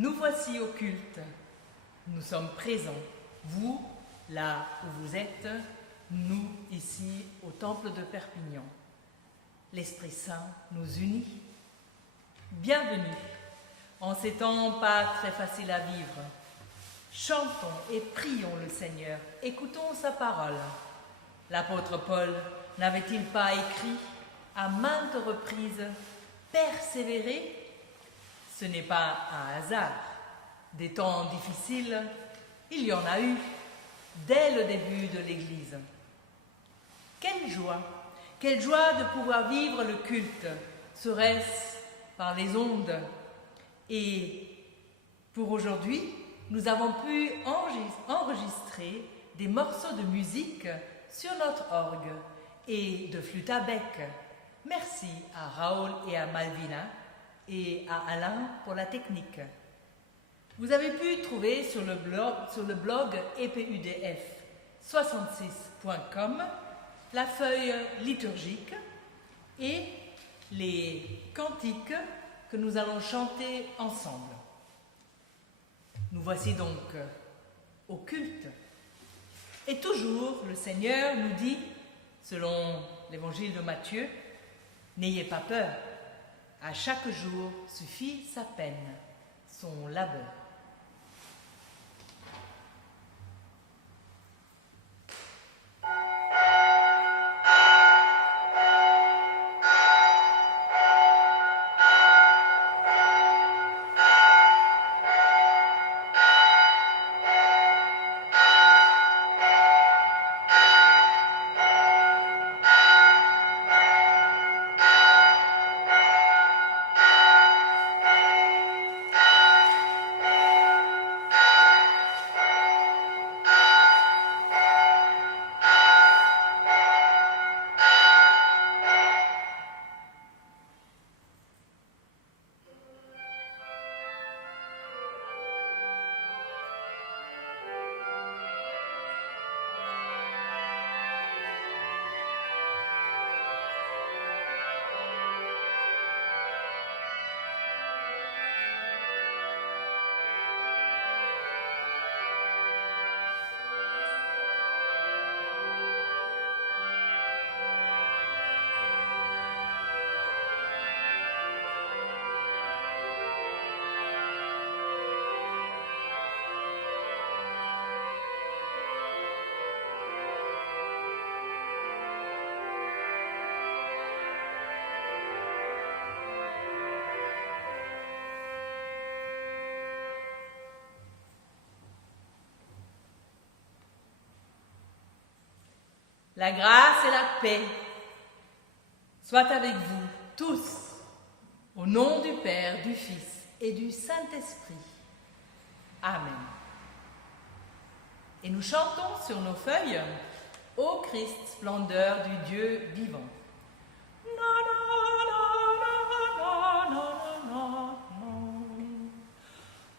Nous voici au culte. Nous sommes présents. Vous, là où vous êtes, nous, ici, au temple de Perpignan. L'Esprit Saint nous unit. Bienvenue en ces temps pas très faciles à vivre. Chantons et prions le Seigneur. Écoutons sa parole. L'apôtre Paul n'avait-il pas écrit à maintes reprises « Persévérer » Ce n'est pas un hasard. Des temps difficiles, il y en a eu dès le début de l'Église. Quelle joie de pouvoir vivre le culte, serait-ce par les ondes. Et pour aujourd'hui, nous avons pu enregistrer des morceaux de musique sur notre orgue et de flûte à bec. Merci à Raoul et à Malvina et à Alain pour la technique. Vous avez pu trouver sur le blog epudf66.com la feuille liturgique et les cantiques que nous allons chanter ensemble. Nous voici donc au culte. Et toujours, le Seigneur nous dit, selon l'évangile de Matthieu, « N'ayez pas peur, à chaque jour suffit sa peine, son labeur. » La grâce et la paix soient avec vous tous, au nom du Père, du Fils et du Saint-Esprit. Amen. Et nous chantons sur nos feuilles « Ô Christ, splendeur du Dieu vivant ».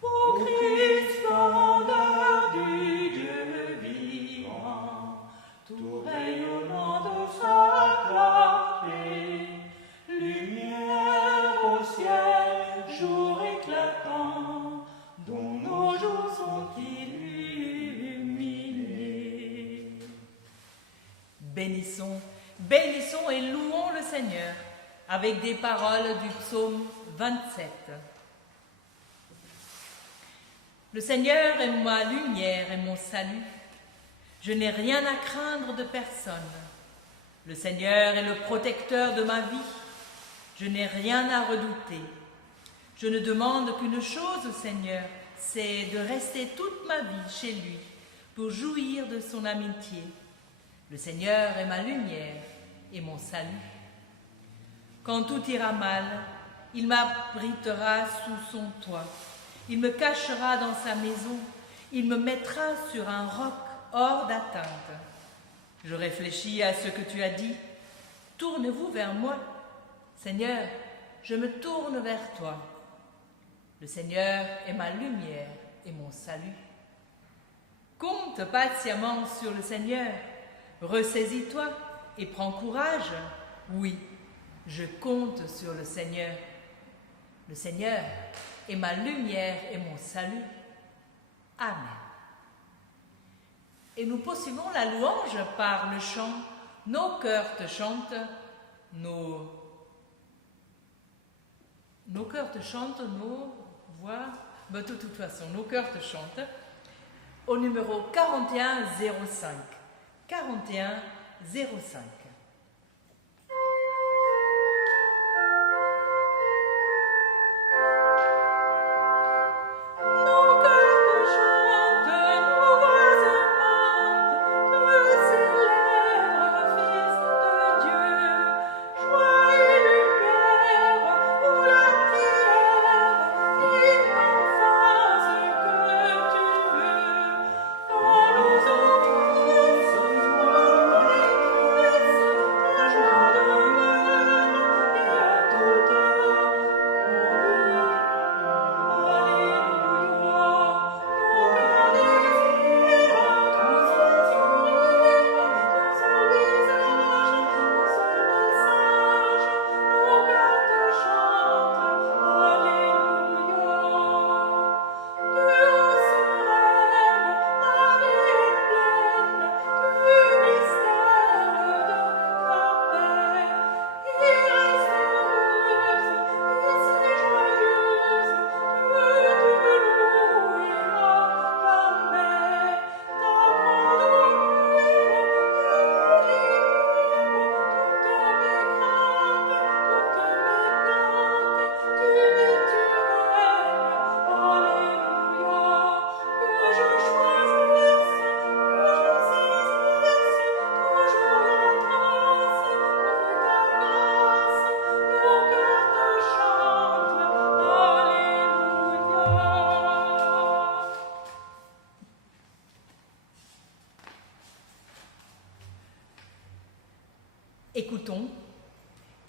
Ô Christ, splendeur du Dieu vivant, tout rayonnant de sa clarté, lumière au ciel, jour éclatant, dont nos jours sont illuminés. Bénissons et louons le Seigneur avec des paroles du psaume 27. Le Seigneur est ma lumière et mon salut. Je n'ai rien à craindre de personne. Le Seigneur est le protecteur de ma vie. Je n'ai rien à redouter. Je ne demande qu'une chose au Seigneur, c'est de rester toute ma vie chez lui pour jouir de son amitié. Le Seigneur est ma lumière et mon salut. Quand tout ira mal, il m'abritera sous son toit. Il me cachera dans sa maison. Il me mettra sur un roc hors d'atteinte. Je réfléchis à ce que tu as dit. Tournez-vous vers moi. Seigneur, je me tourne vers toi. Le Seigneur est ma lumière et mon salut. Compte patiemment sur le Seigneur. Ressaisis-toi et prends courage. Oui, je compte sur le Seigneur. Le Seigneur et ma lumière et mon salut. Amen. Et nous poursuivons la louange par le chant « Nos cœurs te chantent », nos cœurs te chantent, nos voix, de toute façon, nos cœurs te chantent, au numéro 4105. 4105.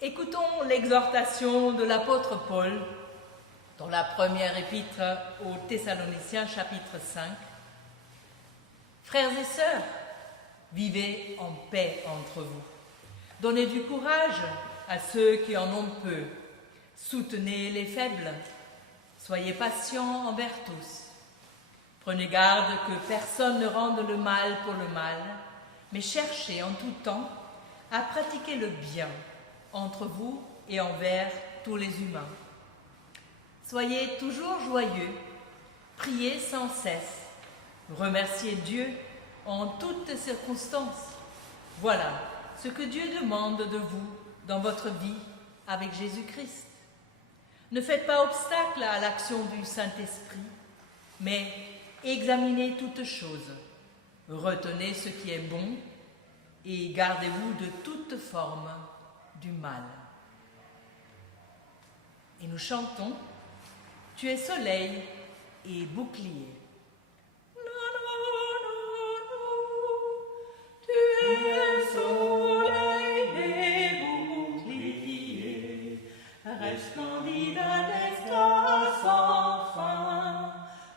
Écoutons l'exhortation de l'apôtre Paul dans la première épître aux Thessaloniciens, chapitre 5. Frères et sœurs, vivez en paix entre vous. Donnez du courage à ceux qui en ont peu. Soutenez les faibles. Soyez patients envers tous. Prenez garde que personne ne rende le mal pour le mal, mais cherchez en tout temps à pratiquer le bien entre vous et envers tous les humains. Soyez toujours joyeux, priez sans cesse, remerciez Dieu en toutes circonstances. Voilà ce que Dieu demande de vous dans votre vie avec Jésus-Christ. Ne faites pas obstacle à l'action du Saint-Esprit, mais examinez toutes choses, retenez ce qui est bon et gardez-vous de toute forme du mal. Et nous chantons « Tu es soleil et bouclier ». Tu es soleil et bouclier, resplendidant d'espoir sans fin,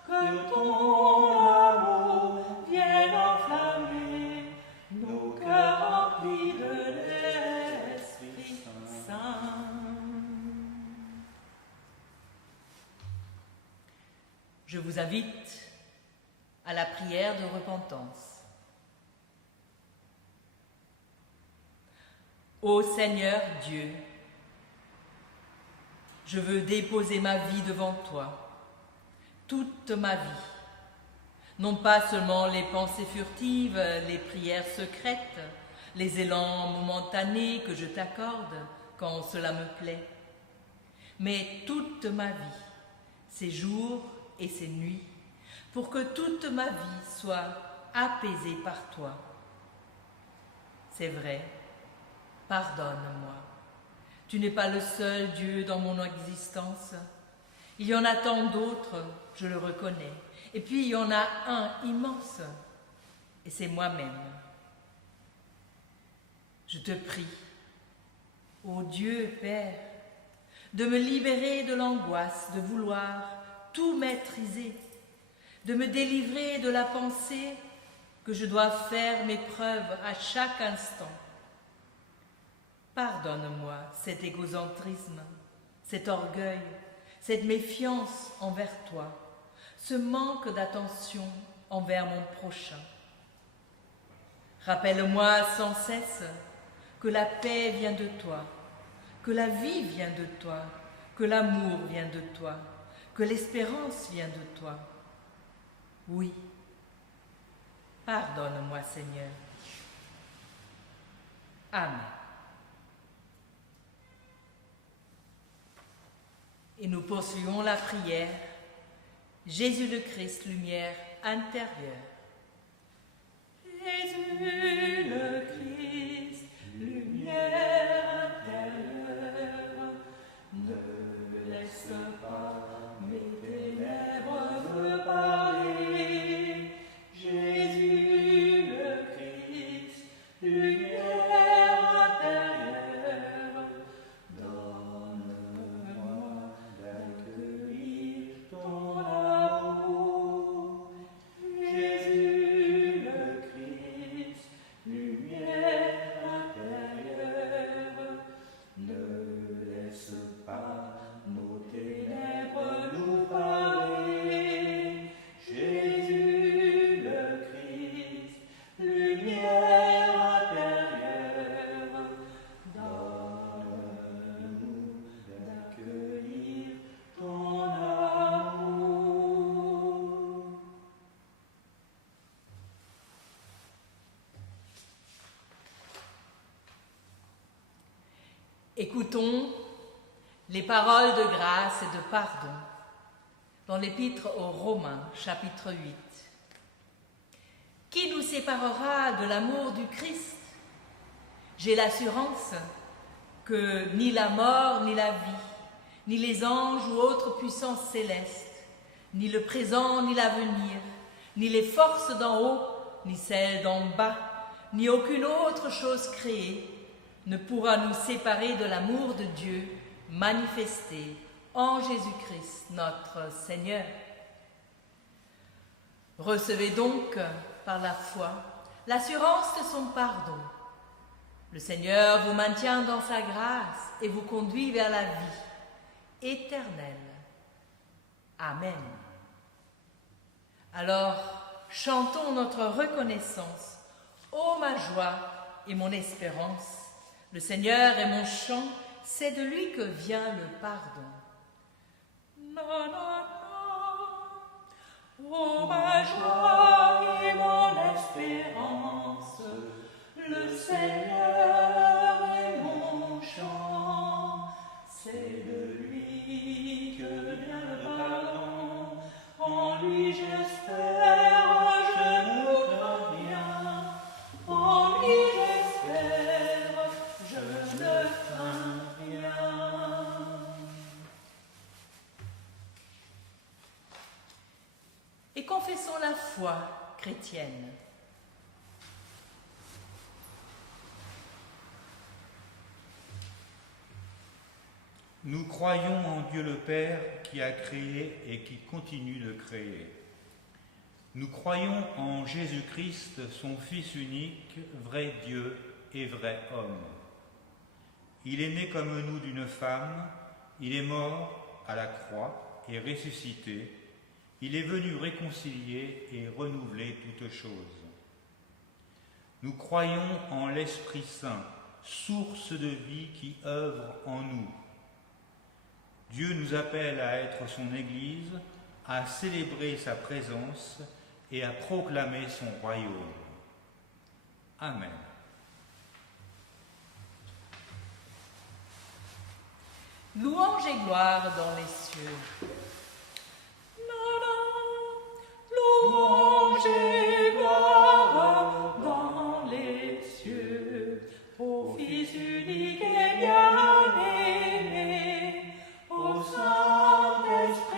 que ton amour vienne enflammer nos cœurs remplis de l'Esprit Saint. Je vous invite à la prière de repentance. Ô Seigneur Dieu, je veux déposer ma vie devant toi, toute ma vie, non pas seulement les pensées furtives, les prières secrètes, les élans momentanés que je t'accorde quand cela me plaît, mais toute ma vie, ces jours et ces nuits, pour que toute ma vie soit apaisée par toi. C'est vrai, pardonne-moi. Tu n'es pas le seul Dieu dans mon existence. Il y en a tant d'autres, je le reconnais. Et puis il y en a un immense, et c'est moi-même. Je te prie, ô Dieu Père, de me libérer de l'angoisse de vouloir tout maîtriser, de me délivrer de la pensée que je dois faire mes preuves à chaque instant. Pardonne-moi cet égocentrisme, cet orgueil, cette méfiance envers toi, ce manque d'attention envers mon prochain. Rappelle-moi sans cesse que la paix vient de toi, que la vie vient de toi, que l'amour vient de toi, que l'espérance vient de toi. Oui, pardonne-moi Seigneur. Amen. Et nous poursuivons la prière. Jésus le Christ, lumière intérieure. Jésus le Christ, lumière intérieure, ne laisse pas mes ténèbres me parler. Jésus le Christ, lumière intérieure, donne-moi d'accueillir ton amour. Jésus le Christ, lumière intérieure, ne laisse pas nos ténèbres nous parler. Jésus le Christ, lumière intérieure, donne-nous d'accueillir ton amour. Écoutons les paroles de grâce et de pardon dans l'Épître aux Romains, chapitre 8. Qui nous séparera de l'amour du Christ? J'ai l'assurance que ni la mort, ni la vie, ni les anges ou autres puissances célestes, ni le présent, ni l'avenir, ni les forces d'en haut, ni celles d'en bas, ni aucune autre chose créée ne pourra nous séparer de l'amour de Dieu manifesté en Jésus-Christ, notre Seigneur. Recevez donc, par la foi, l'assurance de son pardon. Le Seigneur vous maintient dans sa grâce et vous conduit vers la vie éternelle. Amen. Alors, chantons notre reconnaissance. Ô ma joie et mon espérance, le Seigneur est mon chant, c'est de lui que vient le pardon. Na, na, na. Ô ma joie et mon espérance, le Seigneur est mon chant, c'est de lui que vient le pardon. En lui j'espère, je ne crains rien. En lui j'espère, je ne crains rien. Et confessons la foi chrétienne. Nous croyons en Dieu le Père qui a créé et qui continue de créer. Nous croyons en Jésus-Christ, son Fils unique, vrai Dieu et vrai homme. Il est né comme nous d'une femme, il est mort à la croix et ressuscité. Il est venu réconcilier et renouveler toutes choses. Nous croyons en l'Esprit Saint, source de vie qui œuvre en nous. Dieu nous appelle à être son Église, à célébrer sa présence et à proclamer son royaume. Amen. Louange et gloire dans les cieux. Louange et gloire dans les cieux, au Fils unique et bien-aimé, au Saint-Esprit,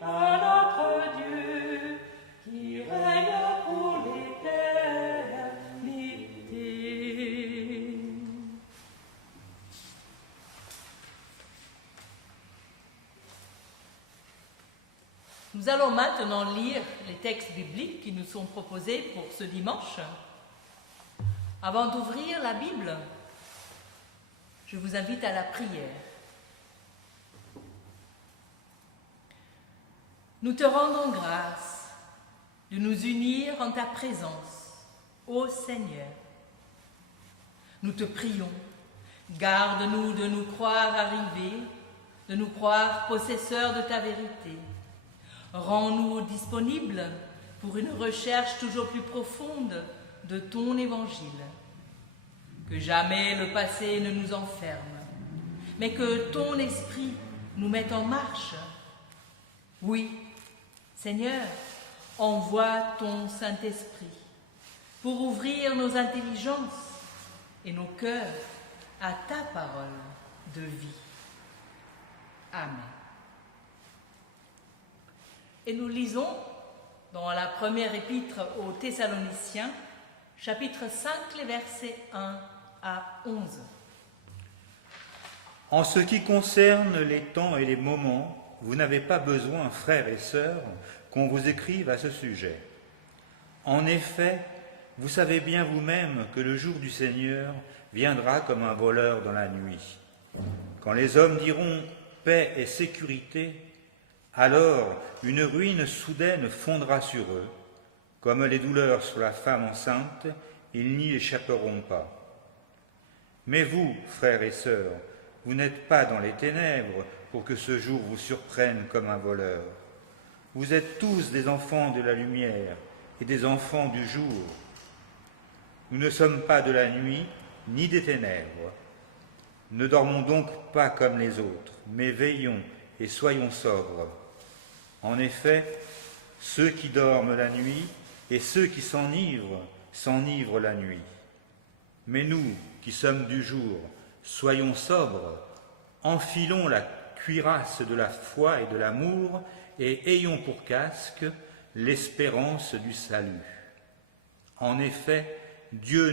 à notre Dieu, qui règne pour l'éternité. Nous allons maintenant lire les textes bibliques qui nous sont proposés pour ce dimanche. Avant d'ouvrir la Bible, je vous invite à la prière. nous te rendons grâce de nous unir en ta présence, ô Seigneur. Nous te prions, garde-nous de nous croire arrivés, de nous croire possesseurs de ta vérité. Rends-nous disponibles pour une recherche toujours plus profonde de ton évangile. Que jamais le passé ne nous enferme, mais que ton esprit nous mette en marche. Oui, Seigneur, envoie ton Saint-Esprit pour ouvrir nos intelligences et nos cœurs à ta parole de vie. Amen. Et nous lisons dans la première épître aux Thessaloniciens, chapitre 5, les versets 1 à 11. En ce qui concerne les temps et les moments, vous n'avez pas besoin, frères et sœurs, qu'on vous écrive à ce sujet. En effet, vous savez bien vous-même que le jour du Seigneur viendra comme un voleur dans la nuit. Quand les hommes diront « paix et sécurité », alors une ruine soudaine fondra sur eux. Comme les douleurs sur la femme enceinte, ils n'y échapperont pas. Mais vous, frères et sœurs, vous n'êtes pas dans les ténèbres pour que ce jour vous surprenne comme un voleur. Vous êtes tous des enfants de la lumière et des enfants du jour. Nous ne sommes pas de la nuit ni des ténèbres. Ne dormons donc pas comme les autres, mais veillons et soyons sobres. En effet, ceux qui dorment la nuit et ceux qui s'enivrent la nuit. Mais nous, qui sommes du jour, soyons sobres, enfilons la cuirasse de la foi et de l'amour et ayons pour casque l'espérance du salut. En effet, Dieu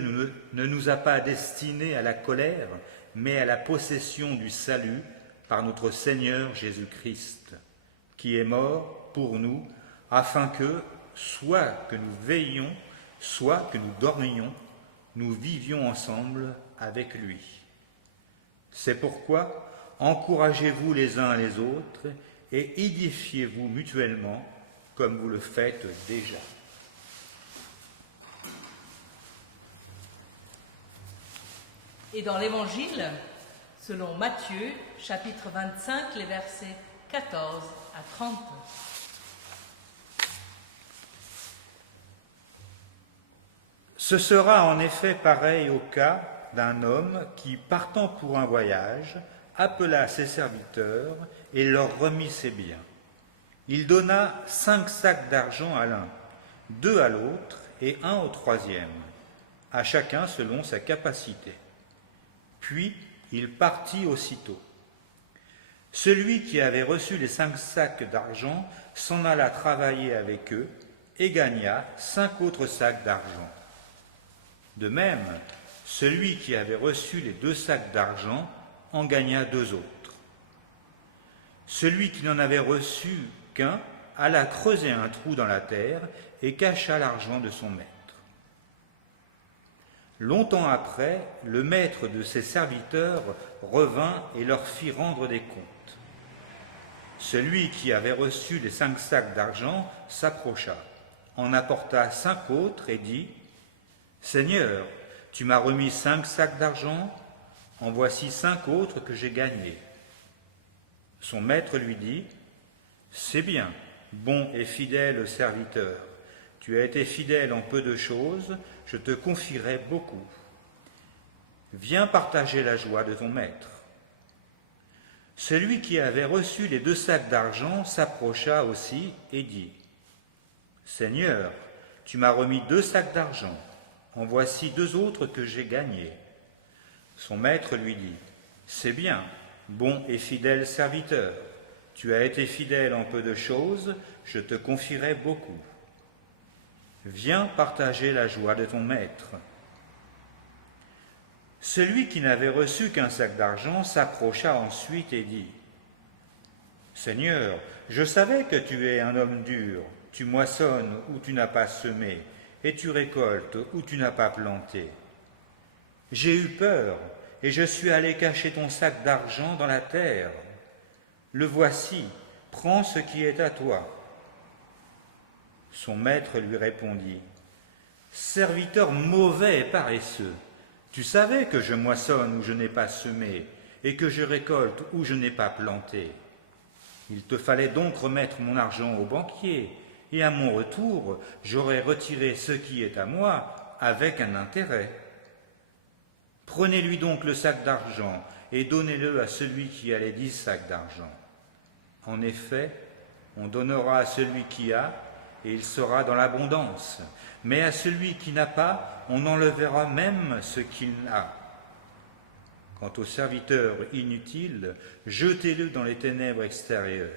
ne nous a pas destinés à la colère, mais à la possession du salut par notre Seigneur Jésus-Christ, qui est mort pour nous, afin que, soit que nous veillions, soit que nous dormions, nous vivions ensemble avec lui. C'est pourquoi encouragez-vous les uns les autres et édifiez-vous mutuellement comme vous le faites déjà. Et dans l'Évangile, selon Matthieu, chapitre 25, les versets 14 à 30. Ce sera en effet pareil au cas d'un homme qui, partant pour un voyage, appela ses serviteurs et leur remit ses biens. Il donna 5 sacs d'argent à l'un, 2 à l'autre et 1 au troisième, à chacun selon sa capacité. Puis il partit aussitôt. Celui qui avait reçu les 5 sacs d'argent s'en alla travailler avec eux et gagna 5 autres sacs d'argent. De même, celui qui avait reçu les 2 sacs d'argent en gagna 2 autres. Celui qui n'en avait reçu qu'un alla creuser un trou dans la terre et cacha l'argent de son maître. Longtemps après, le maître de ses serviteurs revint et leur fit rendre des comptes. Celui qui avait reçu les 5 sacs d'argent s'approcha, en apporta 5 autres et dit « Seigneur, tu m'as remis 5 sacs d'argent, en voici 5 autres que j'ai gagnés. » Son maître lui dit « C'est bien, bon et fidèle serviteur. Tu as été fidèle en peu de choses, je te confierai beaucoup. Viens partager la joie de ton maître. » Celui qui avait reçu les 2 sacs d'argent s'approcha aussi et dit « Seigneur, tu m'as remis 2 sacs d'argent, en voici 2 autres que j'ai gagnés. » Son maître lui dit « C'est bien, bon et fidèle serviteur. Tu as été fidèle en peu de choses, je te confierai beaucoup. Viens partager la joie de ton maître. » Celui qui n'avait reçu qu'un sac d'argent s'approcha ensuite et dit « Seigneur, je savais que tu es un homme dur, tu moissonnes où tu n'as pas semé, et tu récoltes où tu n'as pas planté. J'ai eu peur, et je suis allé cacher ton sac d'argent dans la terre. Le voici, prends ce qui est à toi, Son maître lui répondit, « Serviteur mauvais et paresseux, tu savais que je moissonne où je n'ai pas semé, et que je récolte où je n'ai pas planté. Il te fallait donc remettre mon argent au banquier, et à mon retour, j'aurais retiré ce qui est à moi avec un intérêt. Prenez-lui donc le sac d'argent et donnez-le à celui qui a les 10 sacs d'argent. En effet, on donnera à celui qui a, et il sera dans l'abondance. Mais à celui qui n'a pas, on enlèvera même ce qu'il a. Quant au serviteur inutile, jetez-le dans les ténèbres extérieures.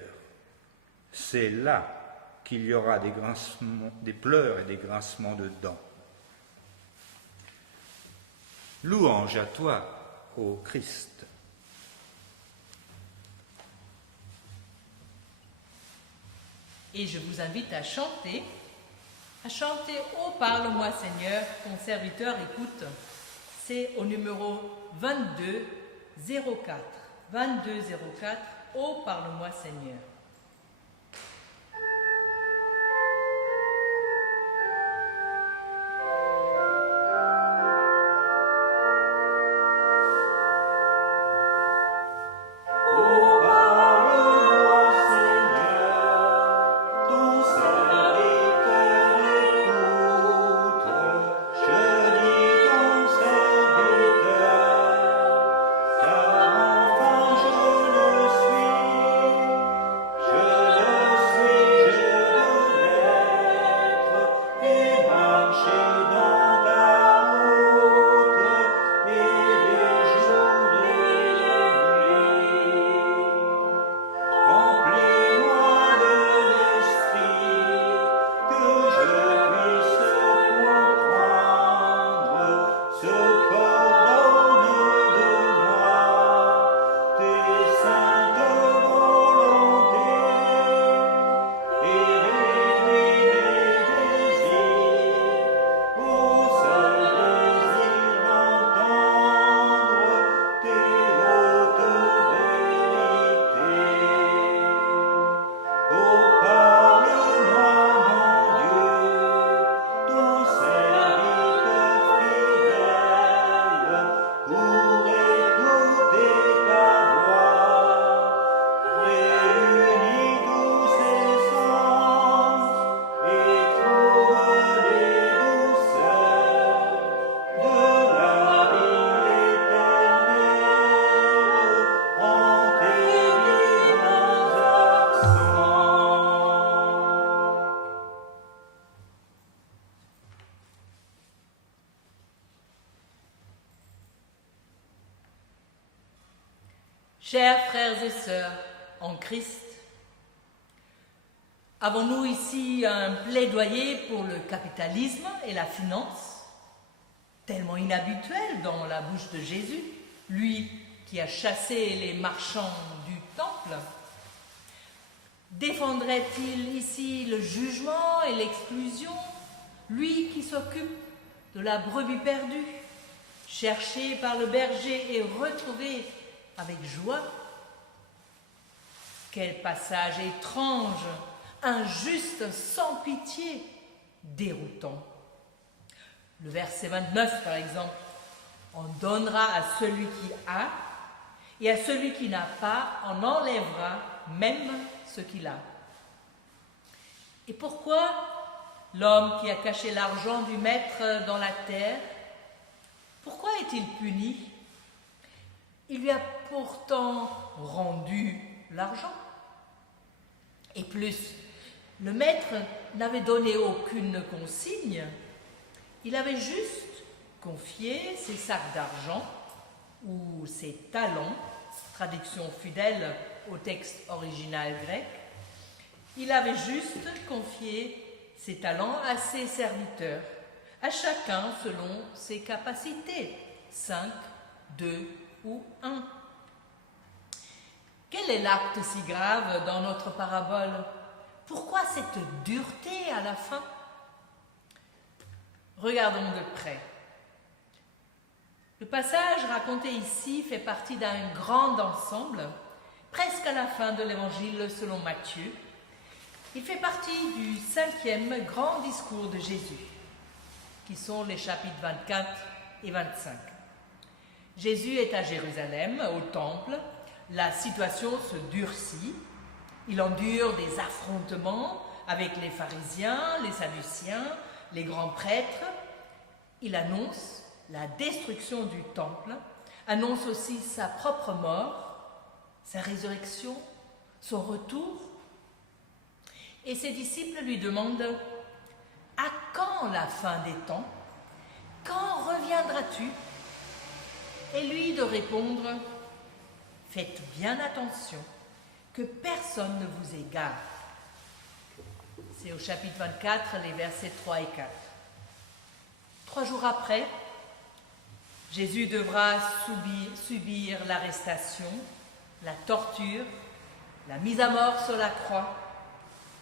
C'est là qu'il y aura des pleurs et des grincements de dents. » Louange à toi, ô Christ. Et je vous invite à chanter « Oh, parle-moi Seigneur », ton serviteur écoute. C'est au numéro 2204. 2204, « Oh, parle-moi Seigneur ». Chers frères et sœurs en Christ, avons-nous ici un plaidoyer pour le capitalisme et la finance, tellement inhabituel dans la bouche de Jésus, lui qui a chassé les marchands du temple? Défendrait-il ici le jugement et l'exclusion, lui qui s'occupe de la brebis perdue, cherchée par le berger et retrouvée avec joie? Quel passage étrange, injuste, sans pitié, déroutant. Le verset 29, par exemple, « On donnera à celui qui a, et à celui qui n'a pas, on enlèvera même ce qu'il a. » Et pourquoi l'homme qui a caché l'argent du maître dans la terre, pourquoi est-il puni? Il lui a pourtant rendu l'argent. Et plus, le maître n'avait donné aucune consigne, il avait juste confié ses sacs d'argent ou ses talents, traduction fidèle au texte original grec, il avait juste confié ses talents à ses serviteurs, à chacun selon ses capacités, 5, 2 ou 1. Quel est l'acte si grave dans notre parabole? Pourquoi cette dureté à la fin? Regardons de près. Le passage raconté ici fait partie d'un grand ensemble, presque à la fin de l'évangile selon Matthieu, Il fait partie du 5e grand discours de Jésus, qui sont les chapitres 24 et 25. Jésus est à Jérusalem, au temple. La situation se durcit. Il endure des affrontements avec les pharisiens, les sadduciens, les grands prêtres. Il annonce la destruction du temple, annonce aussi sa propre mort, sa résurrection, son retour. Et ses disciples lui demandent « À quand la fin des temps? Quand reviendras-tu » Et lui de répondre « Faites bien attention, que personne ne vous égare. » C'est au chapitre 24, les versets 3 et 4. 3 jours après, Jésus devra subir l'arrestation, la torture, la mise à mort sur la croix,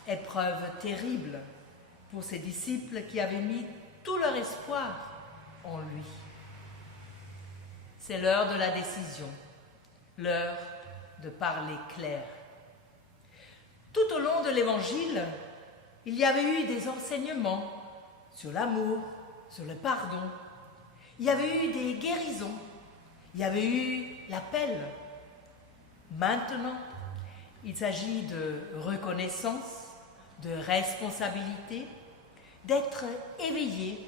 épreuve terrible pour ses disciples qui avaient mis tout leur espoir en lui. C'est l'heure de la décision, l'heure de parler clair. Tout au long de l'Évangile, il y avait eu des enseignements sur l'amour, sur le pardon. Il y avait eu des guérisons, il y avait eu l'appel. Maintenant, il s'agit de reconnaissance, de responsabilité, d'être éveillé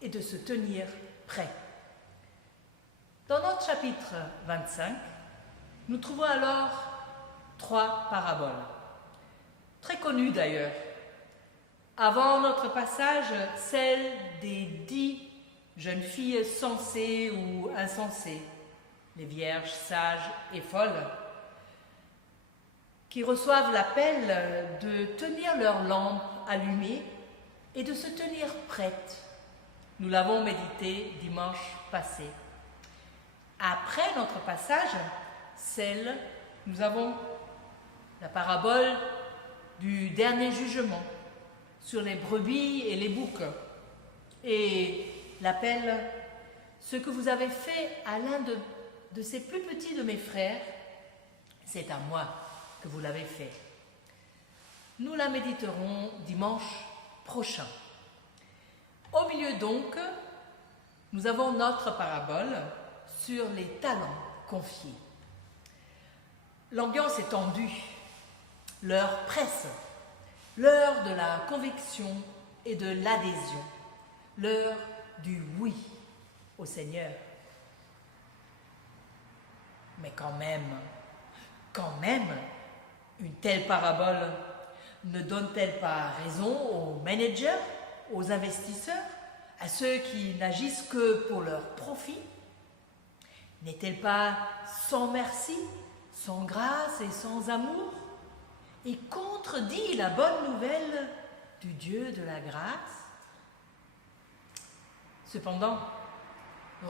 et de se tenir prêt. Dans notre chapitre 25, nous trouvons alors 3 paraboles, très connues d'ailleurs. Avant notre passage, celle des 10 jeunes filles sensées ou insensées, les vierges sages et folles, qui reçoivent l'appel de tenir leur lampe allumée et de se tenir prêtes. Nous l'avons médité dimanche passé. Après notre passage, nous avons la parabole du dernier jugement sur les brebis et les boucs. Et l'appel, ce que vous avez fait à l'un de ces plus petits de mes frères, c'est à moi que vous l'avez fait. Nous la méditerons dimanche prochain. Au milieu donc, nous avons notre parabole sur les talents confiés. L'ambiance est tendue, l'heure presse, l'heure de la conviction et de l'adhésion, l'heure du oui au Seigneur. Mais quand même, une telle parabole ne donne-t-elle pas raison aux managers, aux investisseurs, à ceux qui n'agissent que pour leur profit? N'est-elle pas sans merci, sans grâce et sans amour, et contredit la bonne nouvelle du Dieu de la grâce? Cependant,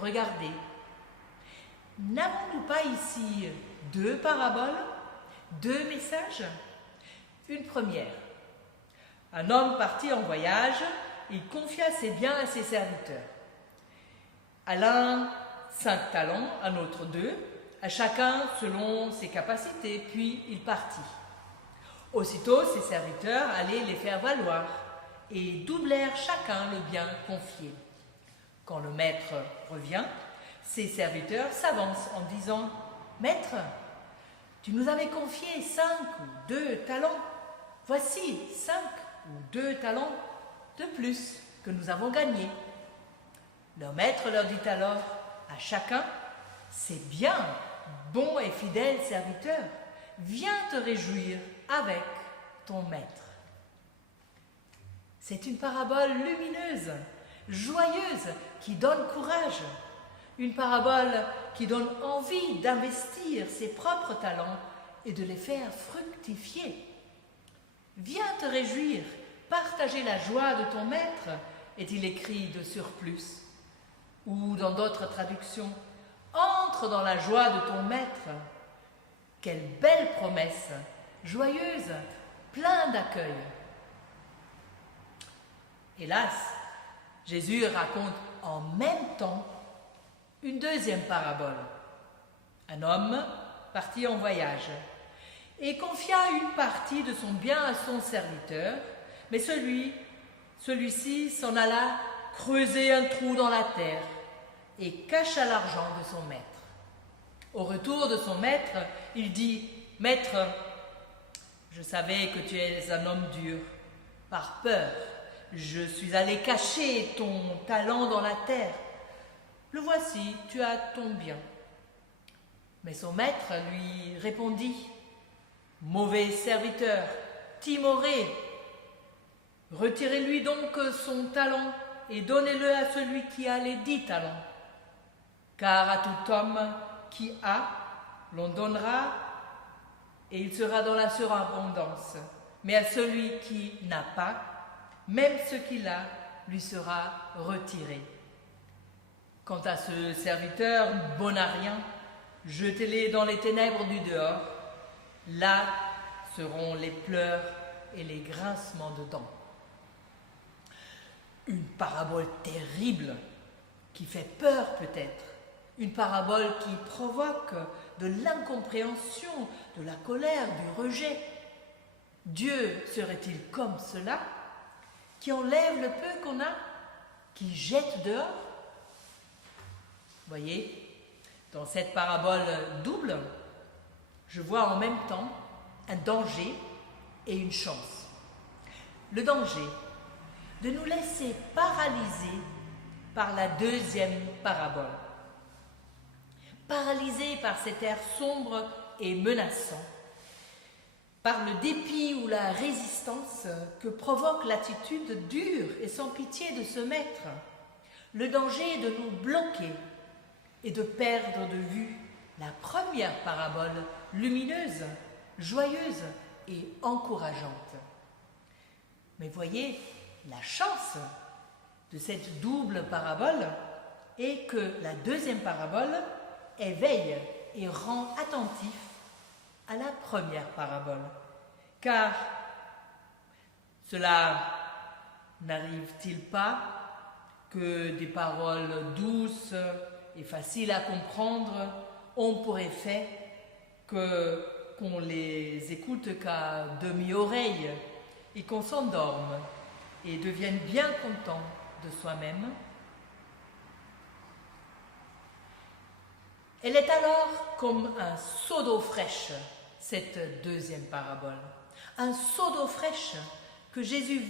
regardez, n'avons-nous pas ici 2 paraboles, 2 messages? Une première. Un homme parti en voyage, il confia ses biens à ses serviteurs. À l'un 5 talents, à l'autre 2, à chacun selon ses capacités, puis il partit. Aussitôt, ses serviteurs allaient les faire valoir et doublèrent chacun le bien confié. Quand le maître revient, ses serviteurs s'avancent en disant « Maître, tu nous avais confié 5 ou 2 talents. Voici 5 ou 2 talents de plus que nous avons gagnés. » Leur maître leur dit alors à chacun « C'est bien, bon et fidèle serviteur, viens te réjouir avec ton maître. » C'est une parabole lumineuse, joyeuse, qui donne courage. Une parabole qui donne envie d'investir ses propres talents et de les faire fructifier. Viens te réjouir, partager la joie de ton maître, est-il écrit de surplus. Ou dans d'autres traductions, entre dans la joie de ton maître. Quelle belle promesse, joyeuse, plein d'accueil. Hélas, Jésus raconte en même temps une deuxième parabole. Un homme parti en voyage. et confia une partie de son bien à son serviteur, mais celui-ci s'en alla creuser un trou dans la terre et cacha l'argent de son maître. Au retour de son maître, il dit « Maître, je savais que tu es un homme dur. Par peur, je suis allé cacher ton talent dans la terre. Le voici, tu as ton bien. » Mais son maître lui répondit « Mauvais serviteur, timoré, retirez-lui donc son talent et donnez-le à celui qui a les 10 talents. Car à tout homme qui a, l'on donnera et il sera dans la surabondance. Mais à celui qui n'a pas, même ce qu'il a lui sera retiré. Quant à ce serviteur bon à rien, jetez-les dans les ténèbres du dehors. Là seront les pleurs et les grincements de dents. » Une parabole terrible qui fait peur peut-être. Une parabole qui provoque de l'incompréhension, de la colère, du rejet. Dieu serait-il comme cela, qui enlève le peu qu'on a, qui jette dehors? Voyez, dans cette parabole double, je vois en même temps un danger et une chance. Le danger de nous laisser paralyser par la deuxième parabole. Paralysés par cet air sombre et menaçant, par le dépit ou la résistance que provoque l'attitude dure et sans pitié de ce maître, le danger est de nous bloquer et de perdre de vue la première parabole lumineuse, joyeuse et encourageante. Mais voyez, la chance de cette double parabole est que la deuxième parabole éveille et rend attentif à la première parabole. Car cela n'arrive-t-il pas que des paroles douces et faciles à comprendre ont pour effet qu'on les écoute qu'à demi-oreille et qu'on s'endorme et devienne bien content de soi-même? Elle est alors comme un seau d'eau fraîche, cette deuxième parabole. Un seau d'eau fraîche que Jésus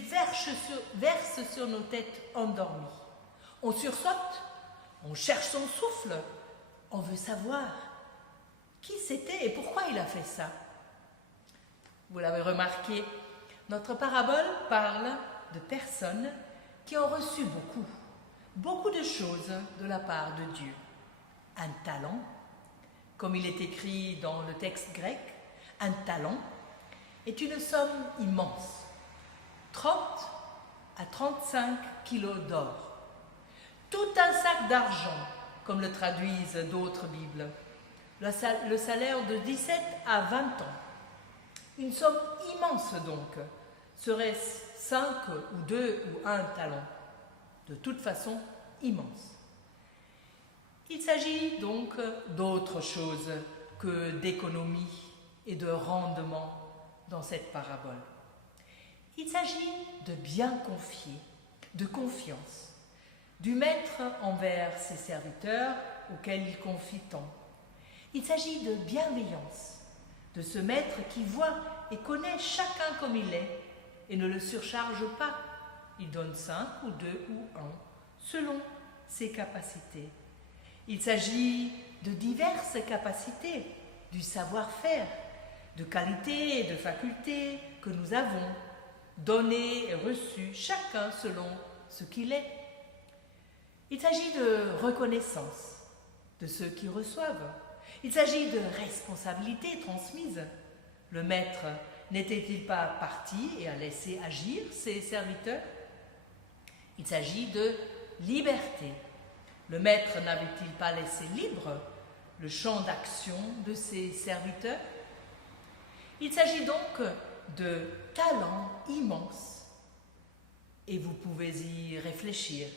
verse sur nos têtes endormies. On sursaute, on cherche son souffle, on veut savoir qui c'était et pourquoi il a fait ça. Vous l'avez remarqué, notre parabole parle de personnes qui ont reçu beaucoup de choses de la part de Dieu. Un talent, comme il est écrit dans le texte grec, un talent est une somme immense, 30 à 35 kilos d'or. Tout un sac d'argent, comme le traduisent d'autres Bibles. Le salaire de 17 à 20 ans. Une somme immense donc. Serait-ce 5 ou 2 ou 1 talent? De toute façon, immense. Il s'agit donc d'autre chose que d'économie et de rendement dans cette parabole. Il s'agit de bien confier, de confiance, du maître envers ses serviteurs auxquels il confie tant. Il s'agit de bienveillance, de ce maître qui voit et connaît chacun comme il est et ne le surcharge pas. Il donne 5 ou 2 ou 1 selon ses capacités. Il s'agit de diverses capacités, du savoir-faire, de qualités et de facultés que nous avons, données et reçues, chacun selon ce qu'il est. Il s'agit de reconnaissance de ceux qui reçoivent. Il s'agit de responsabilités transmises. Le maître n'était-il pas parti et a laissé agir ses serviteurs? Il s'agit de liberté. Le maître n'avait-il pas laissé libre le champ d'action de ses serviteurs? Il s'agit donc de talents immenses. Et vous pouvez y réfléchir.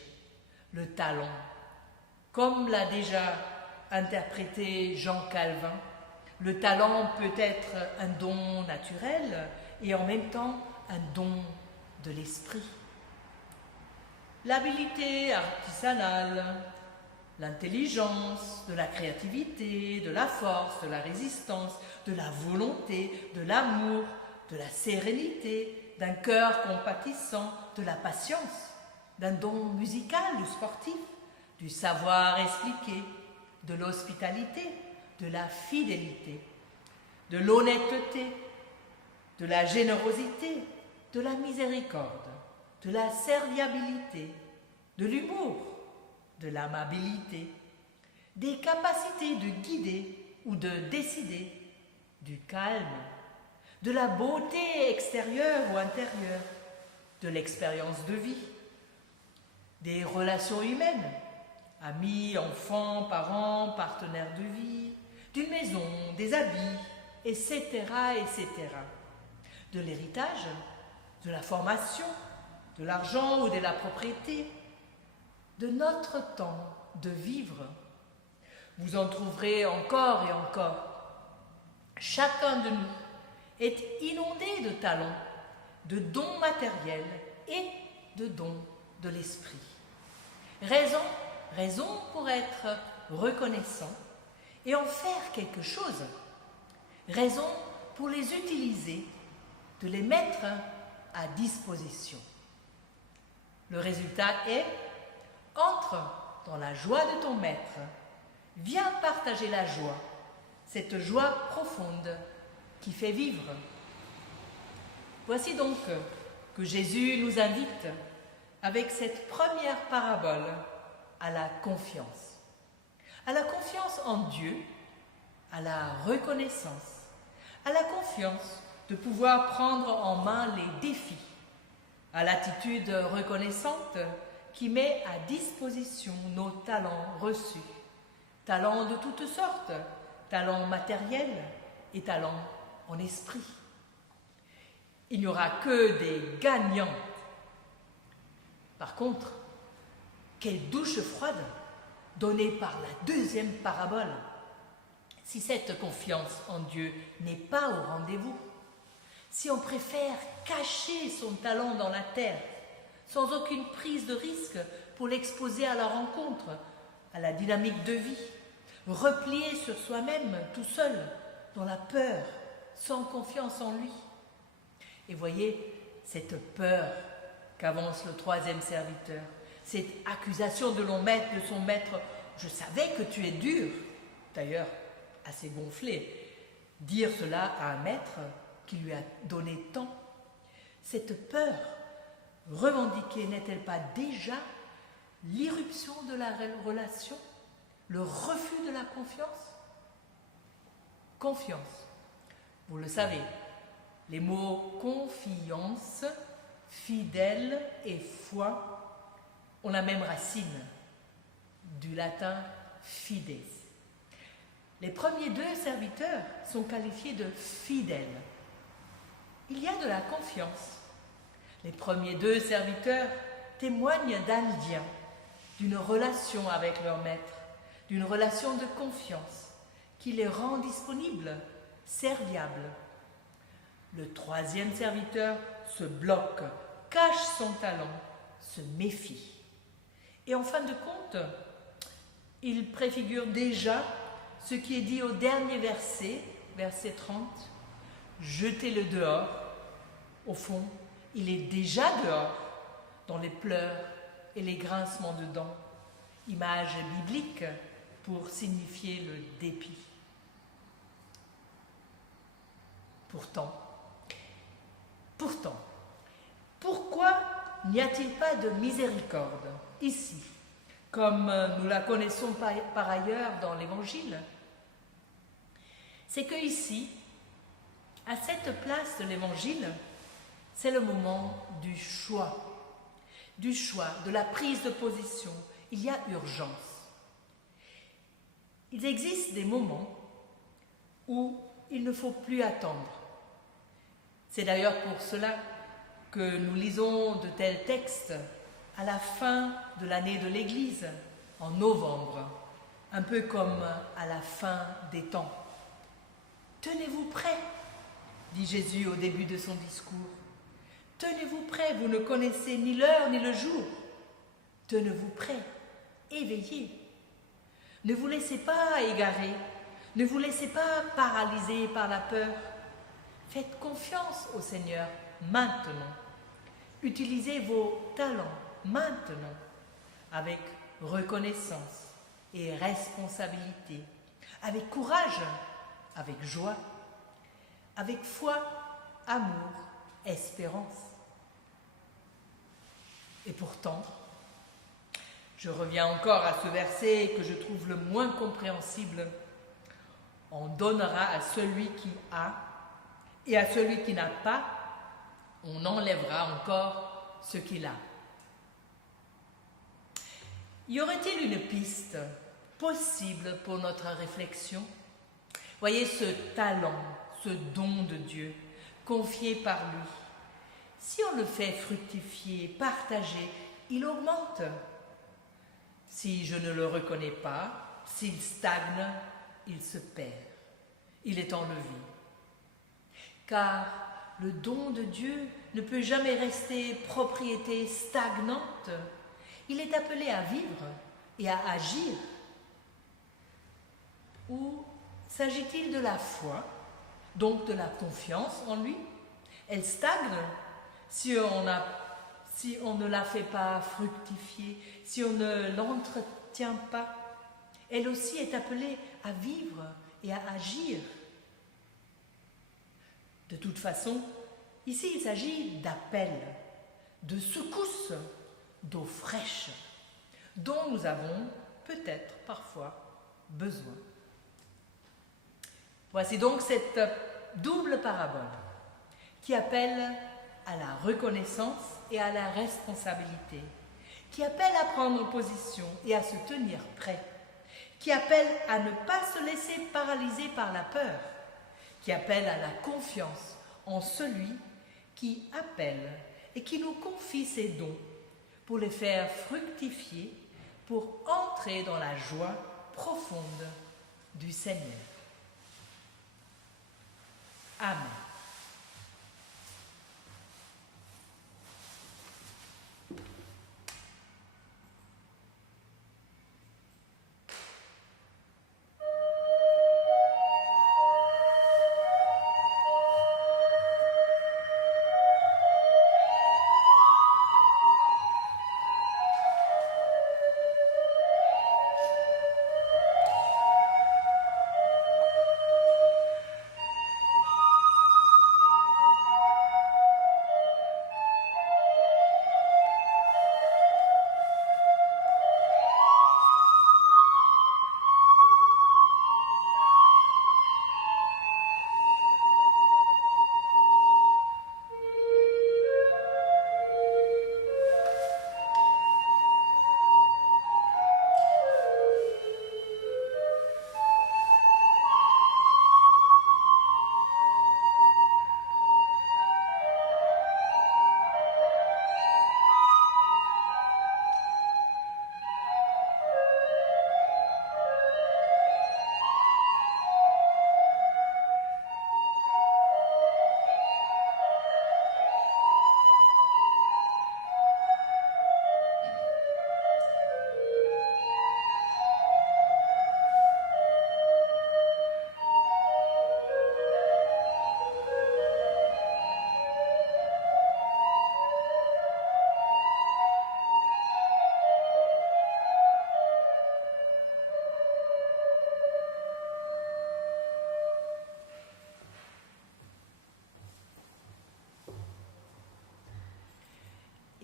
Le talent, comme l'a déjà interprété Jean Calvin, Le talent peut être un don naturel et en même temps un don de l'esprit. L'habilité artisanale, l'intelligence, de la créativité, de la force, de la résistance, de la volonté, de l'amour, de la sérénité, d'un cœur compatissant, de la patience, d'un don musical ou sportif, du savoir expliquer, de l'hospitalité, de la fidélité, de l'honnêteté, de la générosité, de la miséricorde, de la serviabilité, de l'humour, de l'amabilité, des capacités de guider ou de décider, du calme, de la beauté extérieure ou intérieure, de l'expérience de vie, des relations humaines, amis, enfants, parents, partenaires de vie, d'une maison, des habits, etc., etc., de l'héritage, de la formation, de l'argent ou de la propriété, de notre temps de vivre. Vous en trouverez encore et encore. Chacun de nous est inondé de talents, de dons matériels et de dons de l'esprit. Raison pour être reconnaissant et en faire quelque chose. Raison pour les utiliser, de les mettre à disposition. Le résultat est: entre dans la joie de ton maître, viens partager la joie, cette joie profonde qui fait vivre. Voici donc que Jésus nous invite, avec cette première parabole, à la confiance. À la confiance en Dieu, à la reconnaissance, à la confiance de pouvoir prendre en main les défis, à l'attitude reconnaissante qui met à disposition nos talents reçus, talents de toutes sortes, talents matériels et talents en esprit. Il n'y aura que des gagnants. Par contre, quelle douche froide donnée par la deuxième parabole, si cette confiance en Dieu n'est pas au rendez-vous, si on préfère cacher son talent dans la terre, sans aucune prise de risque pour l'exposer à la rencontre, à la dynamique de vie, replié sur soi-même tout seul, dans la peur, sans confiance en lui. Et voyez cette peur qu'avance le troisième serviteur, cette accusation de son maître: je savais que tu es dur, d'ailleurs assez gonflé. Dire cela à un maître qui lui a donné tant. Cette peur revendiquée n'est-elle pas déjà l'irruption de la relation, le refus de la confiance? Confiance, vous le savez, les mots confiance, fidèle et foi ont la même racine, du latin fides. Les premiers deux serviteurs sont qualifiés de fidèles. Il y a de la confiance. Les premiers deux serviteurs témoignent d'un lien, d'une relation avec leur maître, d'une relation de confiance qui les rend disponibles, serviables. Le troisième serviteur se bloque, cache son talent, se méfie. Et en fin de compte, il préfigure déjà ce qui est dit au dernier verset, verset 30, « Jetez-le dehors ». Au fond, il est déjà dehors, dans les pleurs et les grincements de dents, image biblique pour signifier le dépit. Pourtant, pourquoi n'y a-t-il pas de miséricorde ici, comme nous la connaissons par ailleurs dans l'Évangile? C'est que ici, à cette place de l'Évangile, c'est le moment du choix, de la prise de position. Il y a urgence. Il existe des moments où il ne faut plus attendre. C'est d'ailleurs pour cela que nous lisons de tels textes à la fin de l'année de l'Église, en novembre, un peu comme à la fin des temps. Tenez-vous prêts, dit Jésus au début de son discours. Tenez-vous prêts, vous ne connaissez ni l'heure ni le jour. Tenez-vous prêts, éveillez. Ne vous laissez pas égarer, ne vous laissez pas paralyser par la peur. Faites confiance au Seigneur maintenant. Utilisez vos talents maintenant avec reconnaissance et responsabilité, avec courage, avec joie, avec foi, amour, espérance. Et pourtant, je reviens encore à ce verset que je trouve le moins compréhensible. On donnera à celui qui a, et à celui qui n'a pas, on enlèvera encore ce qu'il a. Y aurait-il une piste possible pour notre réflexion? Voyez ce talent, ce don de Dieu, confié par lui. Si on le fait fructifier, partager, il augmente. Si je ne le reconnais pas, s'il stagne, il se perd, il est enlevé. Car le don de Dieu ne peut jamais rester propriété stagnante. Il est appelé à vivre et à agir. Ou s'agit-il de la foi, donc de la confiance en lui? Elle stagne si on ne la fait pas fructifier, si on ne l'entretient pas. Elle aussi est appelée à vivre et à agir. De toute façon, ici il s'agit d'appel, de secousses, d'eau fraîche, dont nous avons peut-être parfois besoin. Voici donc cette double parabole qui appelle à la reconnaissance et à la responsabilité, qui appelle à prendre position et à se tenir prêt, qui appelle à ne pas se laisser paralyser par la peur, qui appelle à la confiance en celui qui appelle et qui nous confie ses dons pour les faire fructifier, pour entrer dans la joie profonde du Seigneur. Amen.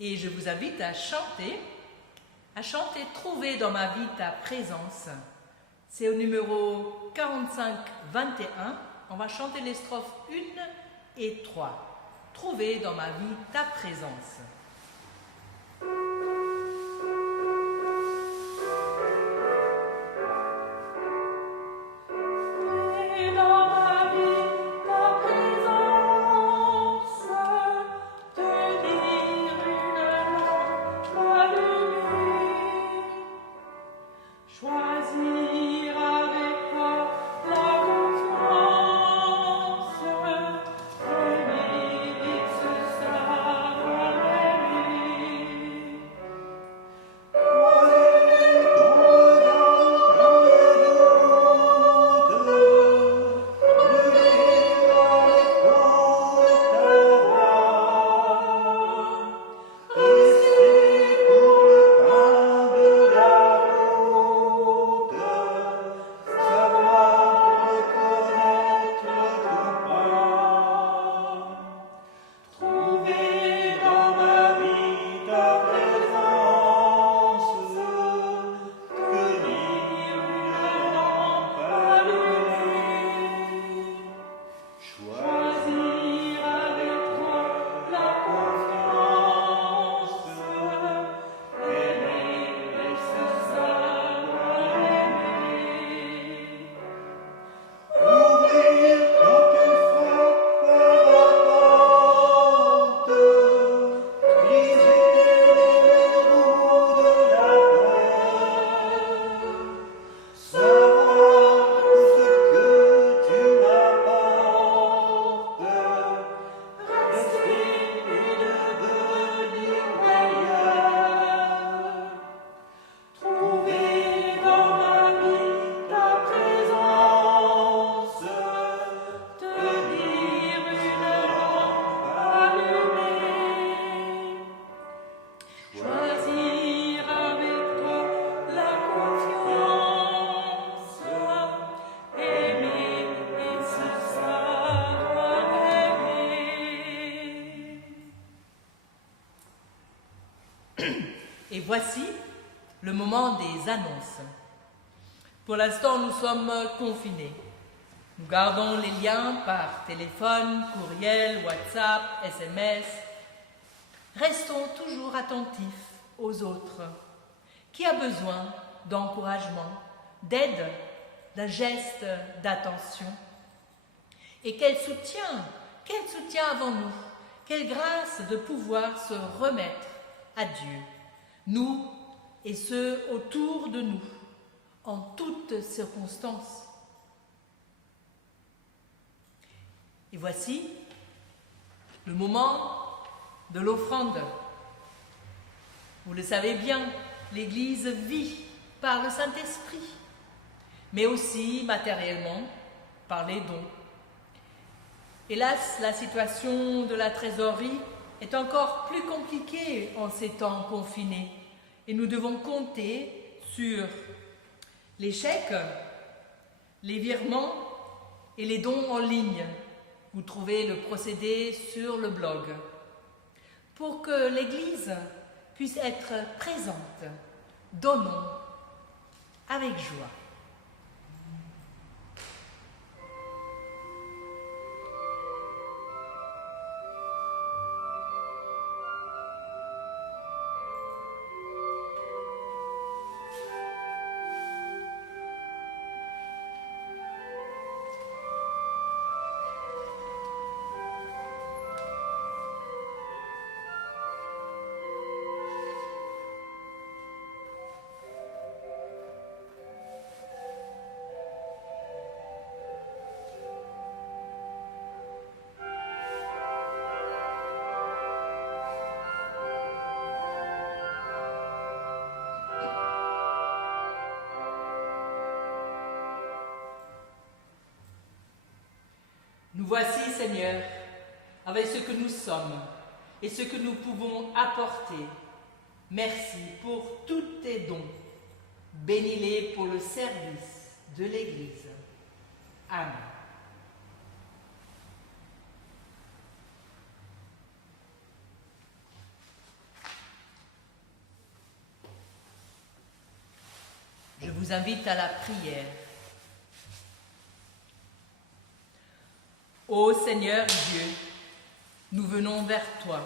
Et je vous invite à chanter « Trouver dans ma vie ta présence ». C'est au numéro 45-21. On va chanter les strophes 1 et 3. « Trouver dans ma vie ta présence ». Choisir avec toi la confiance. Et voici le moment des annonces. Pour l'instant, nous sommes confinés. Nous gardons les liens par téléphone, courriel, WhatsApp, SMS. Restons toujours attentifs aux autres. Qui a besoin d'encouragement, d'aide, d'un geste d'attention? Et quel soutien avons-nous? Quelle grâce de pouvoir se remettre à Dieu, nous et ceux autour de nous, en toutes circonstances. Et voici le moment de l'offrande. Vous le savez bien, l'Église vit par le Saint-Esprit, mais aussi matériellement par les dons. Hélas, la situation de la trésorerie est encore plus compliquée en ces temps confinés et nous devons compter sur les chèques, les virements et les dons en ligne. Vous trouvez le procédé sur le blog. Pour que l'Église puisse être présente, donnons avec joie. Nous voici, Seigneur, avec ce que nous sommes et ce que nous pouvons apporter. Merci pour tous tes dons. Bénis-les pour le service de l'Église. Amen. Je vous invite à la prière. Ô Seigneur Dieu, nous venons vers toi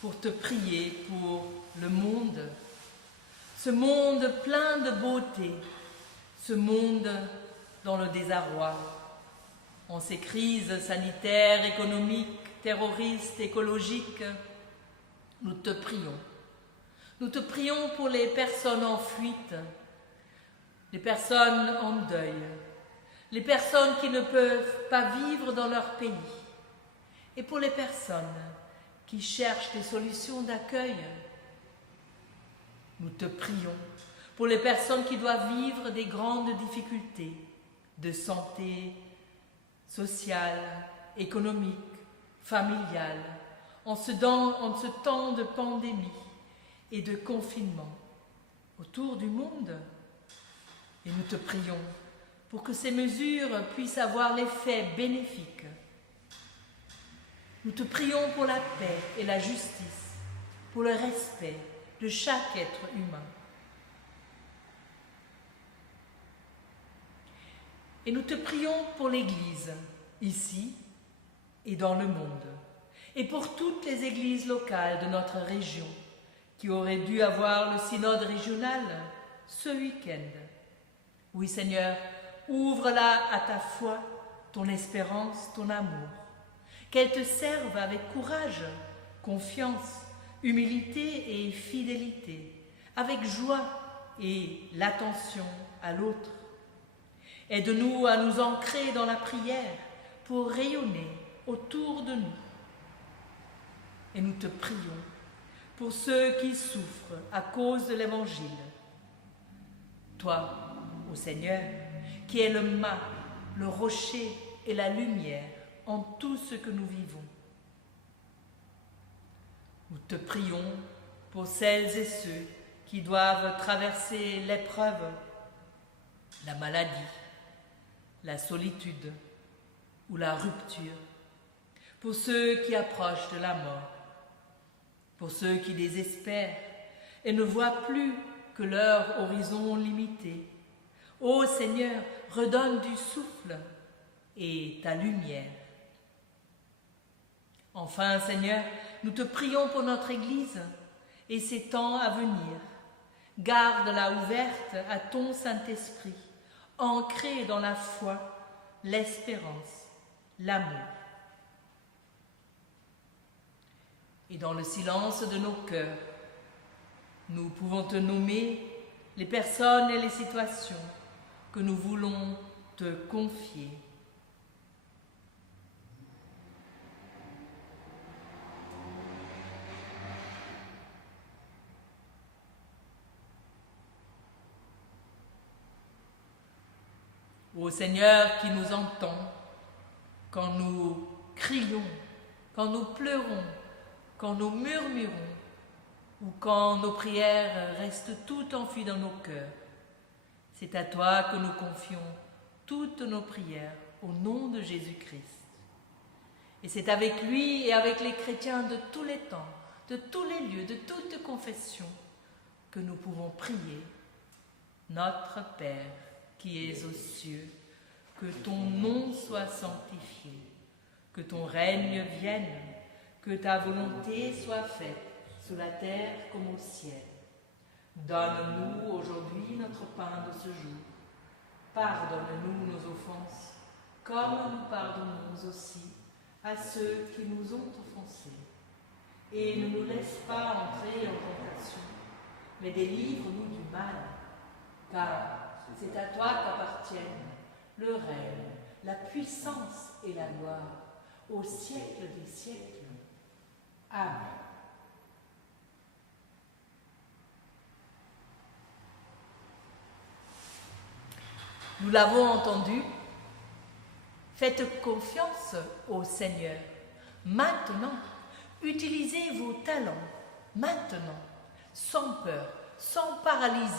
pour te prier pour le monde, ce monde plein de beauté, ce monde dans le désarroi, en ces crises sanitaires, économiques, terroristes, écologiques. Nous te prions. Nous te prions pour les personnes en fuite, les personnes en deuil, les personnes qui ne peuvent pas vivre dans leur pays, et pour les personnes qui cherchent des solutions d'accueil. Nous te prions pour les personnes qui doivent vivre des grandes difficultés de santé sociale, économique, familiale, en ce temps de pandémie et de confinement autour du monde. Et nous te prions pour que ces mesures puissent avoir l'effet bénéfique. Nous te prions pour la paix et la justice, pour le respect de chaque être humain. Et nous te prions pour l'Église, ici et dans le monde, et pour toutes les églises locales de notre région qui auraient dû avoir le synode régional ce week-end. Oui, Seigneur, ouvre-la à ta foi, ton espérance, ton amour, qu'elle te serve avec courage, confiance, humilité et fidélité, avec joie et l'attention à l'autre. Aide-nous à nous ancrer dans la prière pour rayonner autour de nous. Et nous te prions pour ceux qui souffrent à cause de l'Évangile. Toi, ô Seigneur, qui es le mât, le rocher et la lumière en tout ce que nous vivons. Nous te prions pour celles et ceux qui doivent traverser l'épreuve, la maladie, la solitude ou la rupture, pour ceux qui approchent de la mort, pour ceux qui désespèrent et ne voient plus que leur horizon limité. Ô Seigneur, redonne du souffle et ta lumière. Enfin, Seigneur, nous te prions pour notre Église et ses temps à venir. Garde-la ouverte à ton Saint-Esprit, ancrée dans la foi, l'espérance, l'amour. Et dans le silence de nos cœurs, nous pouvons te nommer les personnes et les situations que nous voulons te confier. Ô Seigneur qui nous entend, quand nous crions, quand nous pleurons, quand nous murmurons, ou quand nos prières restent toutes enfuies dans nos cœurs, c'est à toi que nous confions toutes nos prières au nom de Jésus-Christ. Et c'est avec lui et avec les chrétiens de tous les temps, de tous les lieux, de toutes confessions, que nous pouvons prier. Notre Père, qui es aux cieux, que ton nom soit sanctifié, que ton règne vienne, que ta volonté soit faite sur la terre comme au ciel. Donne-nous aujourd'hui notre pain de ce jour. Pardonne-nous nos offenses, comme nous pardonnons aussi à ceux qui nous ont offensés. Et ne nous laisse pas entrer en tentation, mais délivre-nous du mal, car c'est à toi qu'appartiennent le règne, la puissance et la gloire, au siècle des siècles. Amen. Nous l'avons entendu, faites confiance au Seigneur. Maintenant, utilisez vos talents, maintenant, sans peur, sans paralysie,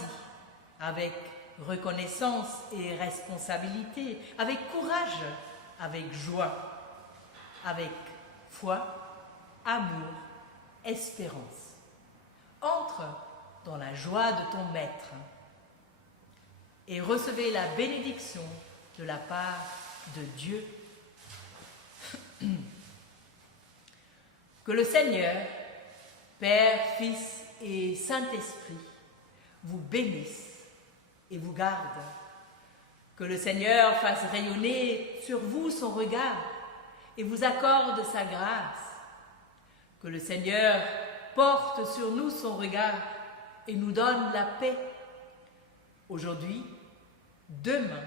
avec reconnaissance et responsabilité, avec courage, avec joie, avec foi, amour, espérance. Entre dans la joie de ton Maître et recevez la bénédiction de la part de Dieu. Que le Seigneur, Père, Fils et Saint-Esprit, vous bénisse et vous garde. Que le Seigneur fasse rayonner sur vous son regard et vous accorde sa grâce. Que le Seigneur porte sur nous son regard et nous donne la paix, aujourd'hui, demain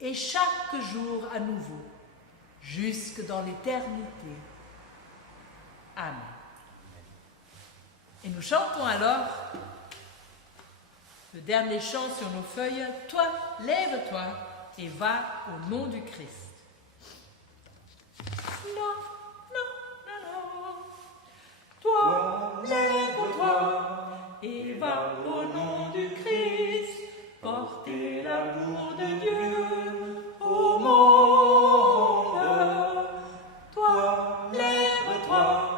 et chaque jour à nouveau, jusque dans l'éternité. Amen. Et nous chantons alors le dernier chant sur nos feuilles. Toi, lève-toi et va au nom du Christ. Non, non, non, non. Toi, lève-toi et va au nom du Christ. Porter l'amour de Dieu au monde. Toi, lève-toi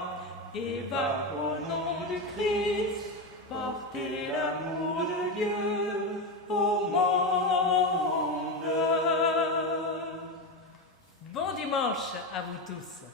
et va au nom du Christ. Porter l'amour de Dieu au monde. Bon dimanche à vous tous.